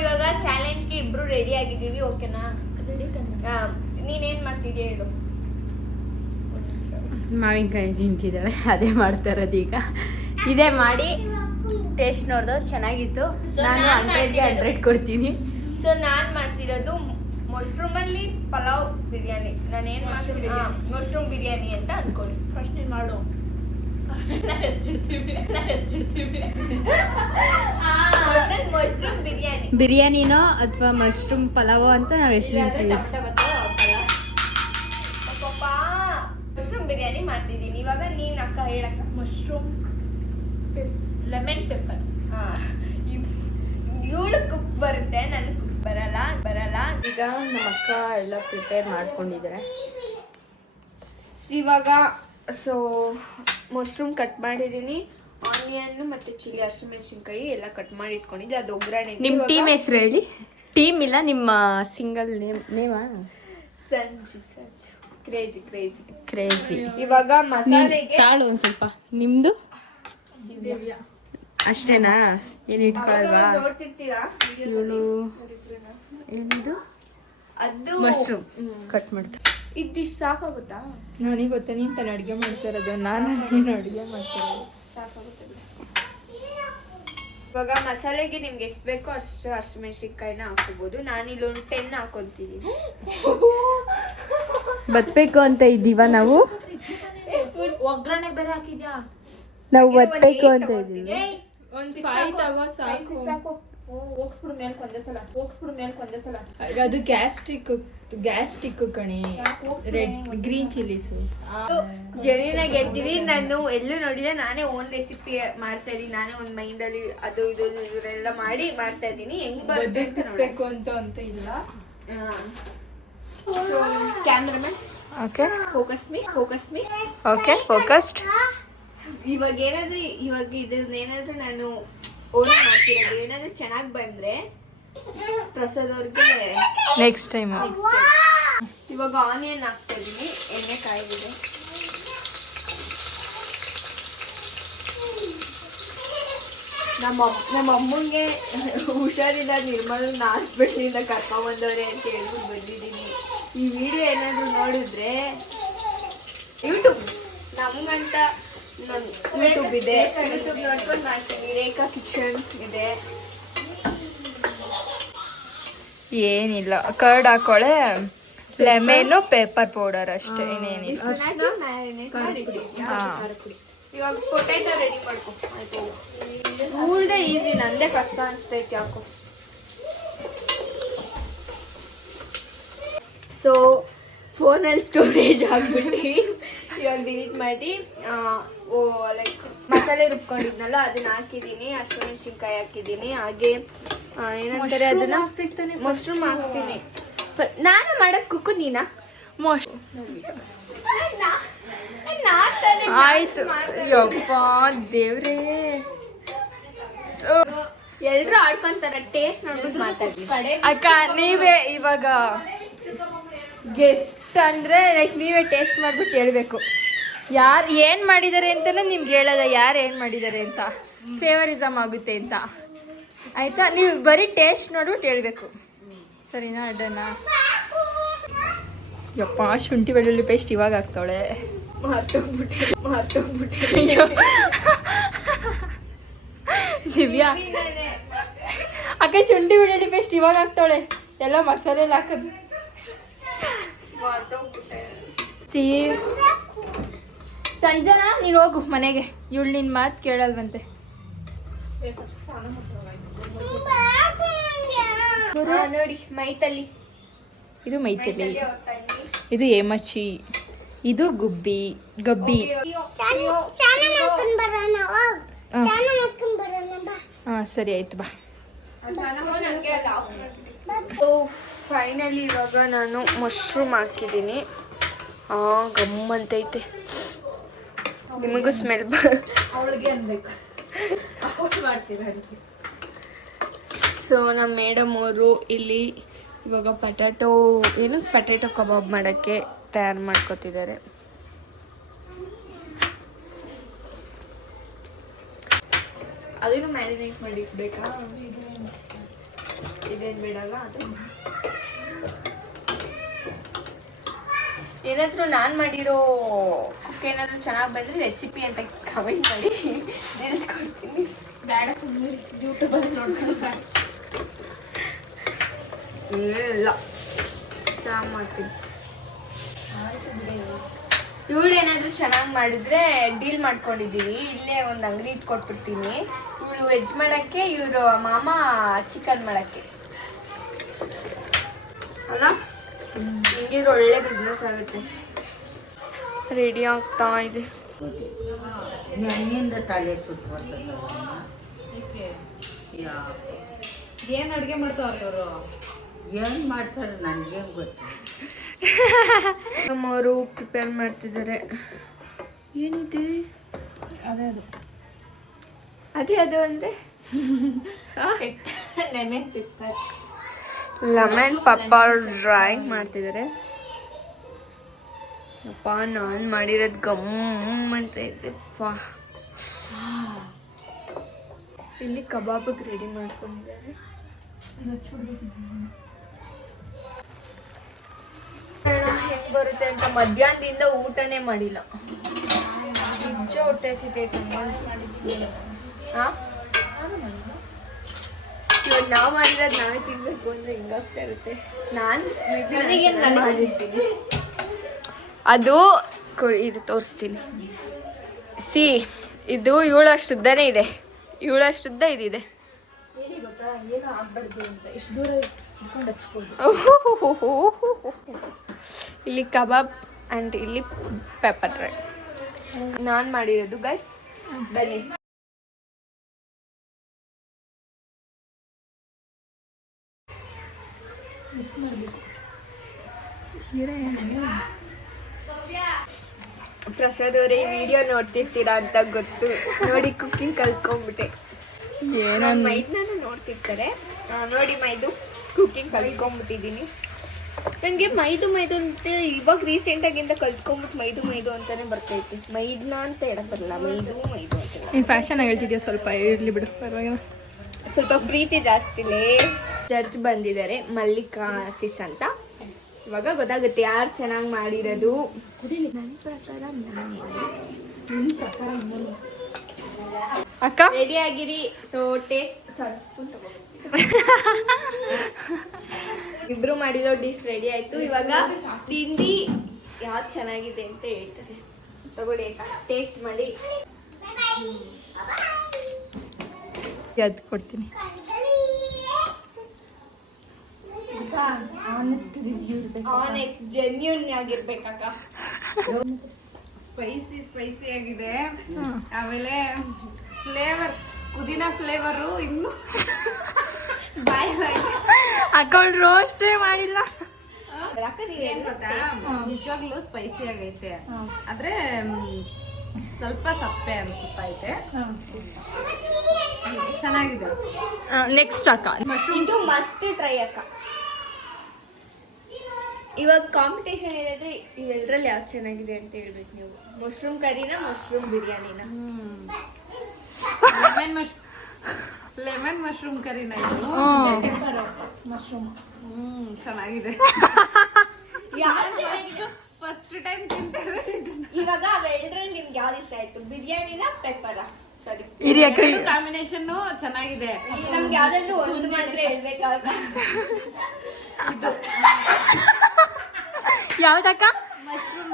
ಇವಾಗ ಚಾಲೆಂಜ್ಗೆ ಇಬ್ರು ರೆಡಿ ಆಗಿದ್ದೀವಿ, ಓಕೆನಾ? ನೀನೇನ್ ಮಾಡ್ತಿದ್ಯಾ ಹೇಳು. ಮಾವಿನಕಾಯಿ ತಿಂತಿದ್ದಾಳೆ, ಅದೇ ಮಾಡ್ತಾ ಇರೋದು ಈಗ. ಇದೇ ಮಾಡಿ ಟೇಸ್ಟ್ ನೋಡ್ದು ಚೆನ್ನಾಗಿತ್ತು. ನಾನು 100ಗೆ 100 ಕೊಡ್ತೀನಿ. ಸೊ ನಾನು ಮಾಡ್ತಿರೋದು ಮಶ್ರೂಮಲ್ಲಿ ಪಲಾವ್ ಬಿರಿಯಾನಿ. ನಾನು ಏನು ಮಾಡ್ತೀನಿ, ಮಶ್ರೂಮ್ ಬಿರಿಯಾನಿ ಅಂತ ಅನ್ಕೊಳ್ಳಿ. ಫಸ್ಟ್ ನೀನು ಮಾಡು. ಮಶ್ರೂಮ್ ಬಿರಿಯಾನಿ, ಬಿರಿಯಾನಿನೋ ಅಥವಾ ಮಶ್ರೂಮ್ ಪಲಾವೋ ಅಂತ ನಾವು ಹೆಸರಿಡ್ತೀವಿ. ಮಶ್ರೂಮ್ ಬಿರಿಯಾನಿ ಮಾಡ್ತಿದ್ದೀನಿ ಇವಾಗ. ನೀನ್ ಅಕ್ಕ ಹೇಳಕ್ಕ. Mushroom lemon pepper. ಇವಳು ಕುಕ್ ಬರುತ್ತೆ, ನನ್ ಕುಕ್ ಬರಲ್ಲ. ಈಗ ನಮ್ಮ ಅಕ್ಕ ಎಲ್ಲ ಪ್ರಿಪೇರ್ ಮಾಡ್ಕೊಂಡಿದ್ದಾರೆ ಇವಾಗ. ಸೊ ಮಶ್ರೂಮ್ ಕಟ್ ಮಾಡಿದ್ದೀನಿ, ಆನಿಯನ್ ಮತ್ತೆ ಚಿಲ್ಲಿ, ಹಸಿಮೆಣಸಿನ್ಕಾಯಿ ಎಲ್ಲ ಕಟ್ ಮಾಡಿ ಇಟ್ಕೊಂಡಿದ್ದೆ. ಅದು ಒಗ್ಗರಣೆ. ನಿಮ್ಮ ಟೀಮ್ ಹೆಸರು ಹೇಳಿ. ಟೀಮ್ ಇಲ್ಲ, ನಿಮ್ಮ ಸಿಂಗಲ್ ನೇಮಾ? ಸಂಜು ಕ್ರೇಜಿ. ಇವಾಗ ಮಸಾಲೆಗೆ ತಾಳು ಒಂದ್ ಸ್ವಲ್ಪ. ನಿಮ್ದು ಅಷ್ಟೇನಾ? ಏನು ಇಟ್ಕೊಳಲ್ವಾ? ನೋಡ್ತಿರ್ತೀರಾ ಇವಳು ಎಂದು ಅದು ಮಶ್ರೂಮ್ ಕಟ್ ಮಾಡ್ತಾ. ಇದಿಷ್ಟು ಸಾಕಾಗುತ್ತಾ? ನನಗೆ ಗೊತ್ತಾ, ನೀನು ತಾನು ಅಡುಗೆ ಮಾಡ್ತಾ ಇರೋದು, ನಾನು ನೀನು ಅಡುಗೆ ಮಾಡ್ತಾ ಇರೋದು. ಸಾಕಾಗುತ್ತೆ. ಇವಾಗ ಮಸಾಲೆಗೆ ನಿಮ್ಗೆ ಎಷ್ಟು ಬೇಕೋ ಅಷ್ಟು ಹಸಿಮೆಣಸಿನ್ಕಾಯಿನ ಹಾಕೋಬಹುದು. ನಾನಿಲ್ಲಿ ಒಂದು 10 ಹಾಕೊಂತಿದ್ದೀನಿ. ಬತ್ಬೇಕು ಅಂತ ಇದ್ದೀವ ನಾವು? ಒಗ್ಗರಣೆ ಬೇರೆ ಹಾಕಿದ್ಯಾ? ನಾವು ಬತ್ಬೇಕು ಅಂತ ಇದ್ದೀವಿ. ಒಂದು 5 ತಗೋ ಸಾಕು. ಹೋಗ್ಸ್ಬಿಡು ಮೇಲ್ಕ್ ಒಂದೇ ಸಲ. ಅದು ಗ್ಯಾಸ್ಟ್ರಿಕ್ ಕಣೆ. Red green chillies. ಜೆನ್ಯೂನ್ ಗೆಲ್ತೀನಿ. ನಾನು ಎಲ್ಲೂ ನೋಡಿಲ್ಲ, ನಾನೇ ಓನ್ ರೆಸಿಪಿ ಮಾಡ್ತಾ ಇದೀನಿ. ನಾನೇ ಒಂದು ಮೈಂಡಲ್ಲಿ ಅದು ಇದೆಲ್ಲ ಮಾಡಿ ಮಾಡ್ತಾ ಇದ್ದೀನಿ. ಹೆಂಗ್ ಬದಕಿಸ್ಬೇಕು ಅಂತ ಇಲ್ಲ. So cameraman, okay, focus me. Okay, focused. ಇವಾಗ ಇದನ್ನೇನಾದ್ರೂ ನಾನು ಓನ್ ಮಾಡ್ತಿರೋದು ಏನಾದ್ರೂ ಚೆನ್ನಾಗಿ ಬಂದ್ರೆ ಪ್ರಸಾದ್ ಅವ್ರಿಗೆ ನೆಕ್ಸ್ಟ್ ಟೈಮ್. ಇವಾಗ ಆನಿಯನ್ ಹಾಕ್ತಾ ಇದೀನಿ. ಎಣ್ಣೆ ಕಾಯ್ದಿದೆ. ನಮ್ಮ ಅಮ್ಮಂಗೆ ಹುಷಾರಿಲ್ಲ, ನಿರ್ಮಲನ ಹಾಸ್ಪಿಟ್ಲಿಂದ ಕರ್ಕೊಂಬಂದವ್ರೆ ಅಂತ ಹೇಳ್ಬಿಟ್ಟು ಬಂದಿದ್ದೀನಿ. ಈ ವಿಡಿಯೋ ಏನಾದ್ರು ನೋಡಿದ್ರೆ ಯೂಟ್ಯೂಬ್ ನಮ್ಗಂತ ಯೂಟ್ಯೂಬ್ ಇದೆ, ಯೂಟ್ಯೂಬ್ ನೋಡ್ಕೊಂಡು ಮಾಡ್ತೀನಿ. ರೇಖಾ ಕಿಚನ್ ಇದೆ. ಏನಿಲ್ಲ, ಕರ್ಡ್ ಹಾಕೊಳ್ಳೆ, ಲೆಮನ್ನು, ಪೇಪರ್ ಪೌಡರ್ ಅಷ್ಟೇ, ಏನೇನಿಲ್ಲ. ಇವಾಗ ಪೊಟ್ಯಾಟೊ ರೆಡಿ ಮಾಡ್ಕೊ. ಆಯ್ತು, ಕೂಳ್ದೆ ಈಸಿ, ನಂದೇ ಕಷ್ಟ ಅನ್ಸ್ತೈತಿ ಯಾಕೋ. ಸೊ ಫೋನಲ್ಲಿ ಸ್ಟೋರೇಜ್ ಆಗ್ಬಿಟ್ಟು ಇವಾಗ ಡಿಲೀಟ್ ಮಾಡಿ ಲೈಕ್ ಮಸಾಲೆ ರುಬ್ಕೊಂಡಿದ್ನಲ್ಲ ಅದನ್ನ ಹಾಕಿದ್ದೀನಿ. ಹಸಿಮೆಣಸಿನ್ಕಾಯಿ ಹಾಕಿದ್ದೀನಿ. ಹಾಗೆ ಏನಂತಾರೆ ಅದನ್ನ, ಮಶ್ರೂಮ್ ಹಾಕ್ತೀನಿ. ನಾನು ಮಾಡಕ್ ಕುಕ್ಕು ನೀನಾ? ಆಯ್ತು. ಯಪ್ಪ ದೇವ್ರೇ, ಎಲ್ರು ಆಡ್ಕೊಂತಾರೆ. ಟೇಸ್ಟ್ ನೋಡ್ಬಿಟ್ಟು ಮಾತಾಡ್ತೀನಿ. ಅಕ್ಕ ನೀವೇ ಇವಾಗ ಗೆಸ್ಟ್ ಅಂದ್ರೆ ಲೈಕ್ ನೀವೇ ಟೇಸ್ಟ್ ಮಾಡ್ಬಿಟ್ಟು ಹೇಳ್ಬೇಕು ಯಾರು ಏನು ಮಾಡಿದ್ದಾರೆ ಅಂತಲೇ ನಿಮ್ಗೆ ಹೇಳಲ್ಲ, ಯಾರು ಏನು ಮಾಡಿದ್ದಾರೆ ಅಂತ. ಫೇವರಿಸಮ್ ಆಗುತ್ತೆ ಅಂತ, ಆಯಿತಾ? ನೀವು ಬರೀ ಟೇಸ್ಟ್ ನೋಡ್ಬಿಟ್ಟು ಹೇಳ್ಬೇಕು, ಸರಿನಾ? ಅಡ್ಡನಾ? ಯಪ್ಪ, ಶುಂಠಿ ಬೆಳ್ಳುಳ್ಳಿ ಪೇಸ್ಟ್ ಇವಾಗ ಹಾಕ್ತಾಳೆ. ದಿವ್ಯಾ ಅಕ್ಕ, ಶುಂಠಿ ಬೆಳ್ಳುಳ್ಳಿ ಪೇಸ್ಟ್ ಇವಾಗ ಹಾಕ್ತಾಳೆ, ಎಲ್ಲ ಮಸಾಲೆ ಹಾಕೋದು. ಸಂಜನಾ, ನೀನು ಹೋಗು ಮನೆಗೆ, ಇವಳು ನಿನ್ನ ಮಾತು ಕೇಳಲ್ವಂತೆ. ನೋಡಿ ಮೈತಲ್ಲಿ, ಇದು ಮೈಥಿಲಿ, ಇದು ಹೇಮಚಿ, ಇದು ಗಬ್ಬಿ. ಹಾಂ ಸರಿ ಆಯ್ತು, ಬಾ. ಫೈನಲಿ ಇವಾಗ ನಾನು ಮಶ್ರೂಮ್ ಹಾಕಿದ್ದೀನಿ. ಗಮ್ಮಂತೈತೆ. ನಿಮಗೂ ಸ್ಮೆಲ್ ಸೊ ನಮ್ಮ ಮೇಡಮ್ ಅವರು ಇಲ್ಲಿ ಇವಾಗ ಪೊಟ್ಯಾಟೊ ಕಬಾಬ್ ಮಾಡೋಕ್ಕೆ ತಯಾರು ಮಾಡ್ಕೊತಿದ್ದಾರೆ. ಅದನ್ನು ಮ್ಯಾರಿನೇಟ್ ಮಾಡಿ ಇಡ್ಬೇಕಾ? ಇದೇನು ಬಿಡಲ್ಲ ಅದು. ಏನಾದರೂ ನಾನು ಮಾಡಿರೋ ಕುಕ್ ಏನಾದರೂ ಚೆನ್ನಾಗಿ ಬಂದರೆ ರೆಸಿಪಿ ಅಂತ ಕಮೆಂಟ್ ಮಾಡಿ ತಿಳಿಸ್ಕೊಡ್ತೀನಿ. ಬೇಡ ಸುಮ್ಮನೆ ಯೂಟ್ಯೂಬಲ್ಲಿ ನೋಡ್ಕೊಂಡು ಇಲ್ಲ ಚೆನ್ನಾಗಿ ಮಾಡ್ತೀನಿ. ಇವಳು ಏನಾದರೂ ಚೆನ್ನಾಗಿ ಮಾಡಿದ್ರೆ ಡೀಲ್ ಮಾಡ್ಕೊಂಡಿದ್ದೀವಿ, ಇಲ್ಲೇ ಒಂದು ಅಂಗಡಿ ಇಟ್ಕೊಟ್ಬಿಡ್ತೀನಿ. ಇವಳು ವೆಜ್ ಮಾಡೋಕ್ಕೆ, ಇವರು ಮಾಮ ಚಿಕನ್ ಮಾಡೋಕ್ಕೆ ಅಲ್ಲ. ಹಿಂಗಿದ್ರೆ ಒಳ್ಳೆ ಬಿಸ್ನೆಸ್ ಆಗುತ್ತೆ. ರೆಡಿ ಆಗ್ತಾ ಇದೆ. ನನ್ನಿಂದ ತಲೆ ಸುತ್ತ ಏನು ಅಡುಗೆ ಮಾಡ್ತಾವ್ರಿ ಅವರು? ಏನು ಮಾಡ್ತಾರೆ ನನಗೇನು ಗೊತ್ತು. ನಮ್ಮವರು ಪ್ರಿಪೇರ್ ಮಾಡ್ತಿದ್ದಾರೆ. ಏನಿದೆ? ಅದೇ ಅದು ಅಂದರೆ ಲೆಮನ್ ಪಿಪ್ಪರ್, ಲೆಮನ್ ಪಪ್ಪರ್ ಡ್ರಾಯಿಂಗ್ ಮಾಡ್ತಿದ್ದಾರೆ. ಅಪ್ಪ ನಾನು ಮಾಡಿರೋದು ಗಮ್ ಅಂತ ಇದೆಪ್ಪ. ಇಲ್ಲಿ ಕಬಾಬಿಗೆ ರೆಡಿ ಮಾಡ್ಕೊಂಡಿದ್ದಾರೆ. ಹೆಂಗೆ ಬರುತ್ತೆ ಅಂತ ಮಧ್ಯಾಹ್ನದಿಂದ ಊಟನೇ ಮಾಡಿಲ್ಲ. ನಿಜ ಹೊಟ್ಟೆ ಸಿಗೈತೆ. ಹಾಂ, ಇವಾಗ ನಾವು ಮಾಡಿರೋದು ನಾವೇ ತಿನ್ಬೇಕು ಅಂದರೆ ಹಿಂಗಾಗ್ತಾ ಇರುತ್ತೆ. ನಾನು ಮಾಡಿರ್ತೀನಿ. ಅದು ಇದು ತೋರಿಸ್ತೀನಿ. ಇದು 7 ಅಷ್ಟು ಉದ್ದನೇ ಇದೆ. 7 ಅಷ್ಟು ಉದ್ದ ಇದಿದೆ. ಏನು ಆಗ್ಬಾರ್ದು ಅಂತ ಎಷ್ಟು ದೂರ ಇಟ್ಕೊಂಡು ಹಚ್ಬೋದು. ಇಲ್ಲಿ ಕಬಾಬ್ ಆ್ಯಂಡ್ ಇಲ್ಲಿ ಪೆಪ್ಪರ್ ಡ್ರೈ ನಾನು ಮಾಡಿರೋದು. ಗೈಸ್ ಬನ್ನಿ. ಪ್ರಸಾದ್ ಅವರೇ ಈ ವಿಡಿಯೋ ನೋಡ್ತಿರ್ತೀರಾ ಅಂತ ಗೊತ್ತು. ನೋಡಿ ಕುಕ್ಕಿಂಗ್ ಕಲ್ತ್ಕೊಂಡ್ಬಿಟ್ಟೆ. ನಾನು ಮೈದೂನು ನೋಡ್ತಿರ್ತಾರೆ ನೋಡಿ. ಕುಕ್ಕಿಂಗ್ ಕಲ್ತ್ಕೊಂಡ್ಬಿಟ್ಟಿದ್ದೀನಿ. ನನಗೆ ಮೈದು ಅಂತ ಇವಾಗ ರೀಸೆಂಟಾಗಿಂದ ಕಲ್ತ್ಕೊಂಡ್ಬಿಟ್ಟು ಮೈದು ಅಂತಾನೆ ಬರ್ತೈತಿ. ಮೈದ್ನ ಅಂತ ಹೇಳಕ್ ಬರಲ್ಲ, ಮೈದು ಅಂತ. ನೀನು ಫ್ಯಾಷನ್ ಹೇಳ್ತಿದ್ಯಾ, ಸ್ವಲ್ಪ ಇರಲಿ ಬಿಡು, ಪರವಾಗಿಲ್ಲ. ಸ್ವಲ್ಪ ಪ್ರೀತಿ ಜಾಸ್ತಿಲೇ. ಜಡ್ಜ್ ಬಂದಿದ್ದಾರೆ, ಮಲ್ಲಿಕಾ ಸಿಸ್ ಅಂತ. ಇವಾಗ ಗೊತ್ತಾಗುತ್ತೆ ಯಾರು ಚೆನ್ನಾಗಿ ಮಾಡಿರೋದು. ನನ್ನ ಪ್ರಕಾರ ಅಕ್ಕ ರೆಡಿ ಆಗಿರಿ. ಸೊ ಟೇಸ್ಟ್ ಸ್ಪೂನ್ ತಗೋಬೇಕು. ಇಬ್ರು ಮಾಡಿರೋ ಡಿಶ್ ರೆಡಿ ಆಯ್ತು. ಇವಾಗ ತಿಂದು ಯಾವ್ದು ಚೆನ್ನಾಗಿದೆ ಅಂತ ಹೇಳ್ತಾರೆ. ತಗೊಳ್ಳಿ ಟೇಸ್ಟ್ ಮಾಡಿ. ಅದು ಕೊಡ್ತೀನಿ. ಆನೆಸ್ಟ್ ರಿವ್ಯೂ ಇರಬೇಕು. ಆನೆಸ್ಟ್ ಜೆನ್ಯೂನ್ ಆಗಿರ್ಬೇಕಕ್ಕ. ಸ್ಪೈಸಿ ಆಗಿದೆ. ಆಮೇಲೆ ಫ್ಲೇವರ್, ಪುದೀನಾ ಫ್ಲೇವರು ಇನ್ನು ಅಕೌಂಟ್ ರೋಸ್ಟೇ ಮಾಡಿಲ್ಲ. ಏನ್ ಗೊತ್ತಾ, ನಿಜವಾಗ್ಲೂ ಸ್ಪೈಸಿ ಆಗೈತೆ, ಆದ್ರೆ ಸ್ವಲ್ಪ ಸಪ್ಪೆ ಅನ್ಸುತ್ತೈತೆ. ಚೆನ್ನಾಗಿದೆ. ನೆಕ್ಸ್ಟ್ ಅಕ್ಕ ಇದು ಮಸ್ಟ್ ಟ್ರೈ ಅಕ್ಕ. ಇವಾಗ ಕಾಂಪಿಟೇಷನ್ ಏನಿದೆ, ಇವೆಲ್ಲರಲ್ಲಿ ಯಾವ್ದು ಚೆನ್ನಾಗಿದೆ ಅಂತ ಹೇಳ್ಬೇಕು ನೀವು. ಮಶ್ರೂಮ್ ಕರಿನ, ಮಶ್ರೂಮ್ ಬಿರಿಯಾನಿನ? ಲೆಮನ್ ಮಶ್ರೂಮ್ ಕರಿನ ಇದು. ಮಶ್ರೂಮ್ ಚೆನ್ನಾಗಿದೆ. ಫಸ್ಟ್ ಟೈಮ್ ತಿಂತಾರೆ. ಇವಾಗ ಅವೆಲ್ಲರಲ್ಲಿ ನಿಮ್ಗೆ ಯಾವ್ದು ಇಷ್ಟ ಆಯ್ತು? ಬಿರಿಯಾನಿನ ಪೆಪ್ಪರ? ಸರಿ, ಕಾಂಬಿನೇಷನ್ ಚೆನ್ನಾಗಿದೆ. ನಮ್ಗೆ ಯಾವ್ದಾದ್ರು ಒಂದು ಮಾತ್ರ ಹೇಳ್ಬೇಕಾಗ. ಇದು ಯಾವ್ದಕ್ಕ? ಮಶ್ರೂಮ್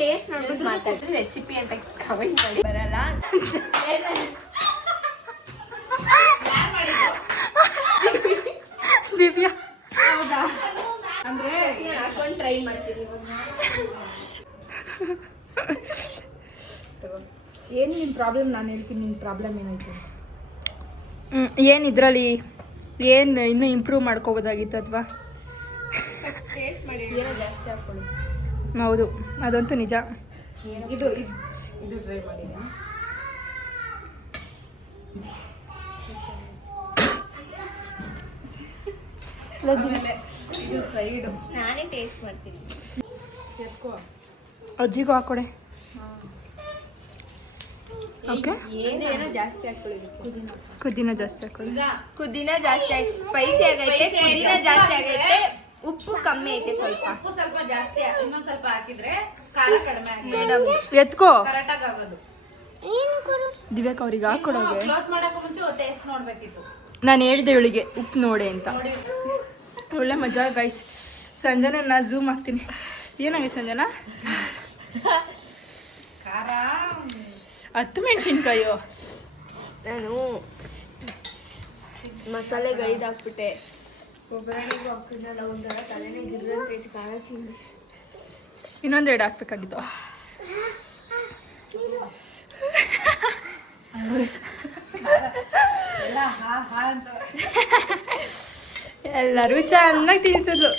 ಟೇಸ್ಟ್ ನೋಡ್ಬಿಟ್ಟು ಮಾತಾಡಿದ್ರೆ ರೆಸಿಪಿ ಅಂತ ಕಮೆಂಟ್ ಮಾಡಿ. ಬರಲ್ಲ ದಿವ್ಯಾ. ಹೌದಾ? ಅಂದ್ರೆ ಹಾಕೊಂಡು ಟ್ರೈ ಮಾಡ್ತೀನಿ ಇವಾಗ. ಏನು ನಿಮ್ಮ ಪ್ರಾಬ್ಲಮ್? ನಾನು ಹೇಳ್ತೀನಿ ನಿಮ್ಮ ಪ್ರಾಬ್ಲಮ್ ಏನೈತೆ. ಏನು ಇದರಲ್ಲಿ ಏನು ಇನ್ನೂ ಇಂಪ್ರೂವ್ ಮಾಡ್ಕೋಬೋದಾಗಿತ್ತು ಅಥವಾ? ಟೇಸ್ಟ್ ಮಾಡಿ ಏನೋ ಜಾಸ್ತಿ ಹಾಕ್ಕೊಳ್ಳಿ. ಹೌದು, ಅದಂತೂ ನಿಜ. ಇದು ಇದು ಟ್ರೈ ಮಾಡಿದ್ದೀನಿ. ಆಮೇಲೆ ಇದು ಸೈಡು ನಾನೇ ಟೇಸ್ಟ್ ಮಾಡ್ತೀನಿ. ಎತ್ಕೋ. ಅಜ್ಜಿಗೂ ಹಾಕೊಡೆ. ಓಕೆ, ಏನೋ ಜಾಸ್ತಿ ಹಾಕೊಳ್ಳಿ. ಕುದಿನ ಜಾಸ್ತಿ ಹಾಕೊಳ್ಳಿ. ಕುದಿನ ಜಾಸ್ತಿ ಆಗಿ ಸ್ಪೈಸಿ ಆಗೈತೆ, ಕುದಿನ ಜಾಸ್ತಿ ಆಗೈತೆ, ಉಪ್ಪು ಕಮ್ಮಿ ಐತೆ ಸ್ವಲ್ಪ. ಉಪ್ಪು ಸ್ವಲ್ಪ ಜಾಸ್ತಿ, ಇನ್ನೊಂದ್ ಸ್ವಲ್ಪ ಹಾಕಿದ್ರೆ ಖಾರ ಕಡಿಮೆ ಆಗಿದೆ. ಮೇಡಮ್ ಎತ್ಕೋ ಕರೆಕ್ಟ್ ಆಗಿ ಆಗೋದು. ದಿವ್ಯಾಕ್ ಅವ್ರಿಗೆ ಹಾಕೊಡೋಗೆ. ಕ್ಲೋಸ್ ಮಾಡಕ್ಕೂ ಮುಂಚೆ ಟೇಸ್ಟ್ ನೋಡ್ಬೇಕಿತ್ತು. ನಾನು ಹೇಳ್ದೆ ಇವಳಿಗೆ ಉಪ್ಪು ನೋಡೆ ಅಂತ. ನೋಡಿ ಒಳ್ಳೆ ಮಜಾ ಗೈಸ್. ಸಂಜನಾ ನಾ ಝೂಮ್ ಹಾಕ್ತೀನಿ. ಏನಾಗಿದೆ ಸಂಜನಾ? ಖಾರ 10 ಮೆಣಸಿನ್ಕಾಯು. ನಾನು ಮಸಾಲೆಗೆ 5 ಹಾಕ್ಬಿಟ್ಟೆ. ಒಗ್ಗರಣೆಗೂ ಹಾಕಿದ್ನಲ್ಲ, ಒಂಥರ ತಲೆನೇ ಗಿರ್ರಂತೈತೆ ಖಾರ ತಿಂದು. ಇನ್ನೊಂದೆರಡು ಹಾಕ್ಬೇಕಾಗಿತ್ತು. ಎಲ್ಲ ಹಾ ಹಾ ಅಂತ ಎಲ್ಲರೂ ಚೆನ್ನಾಗಿ ತಿನ್ಸಿದ್ಲು.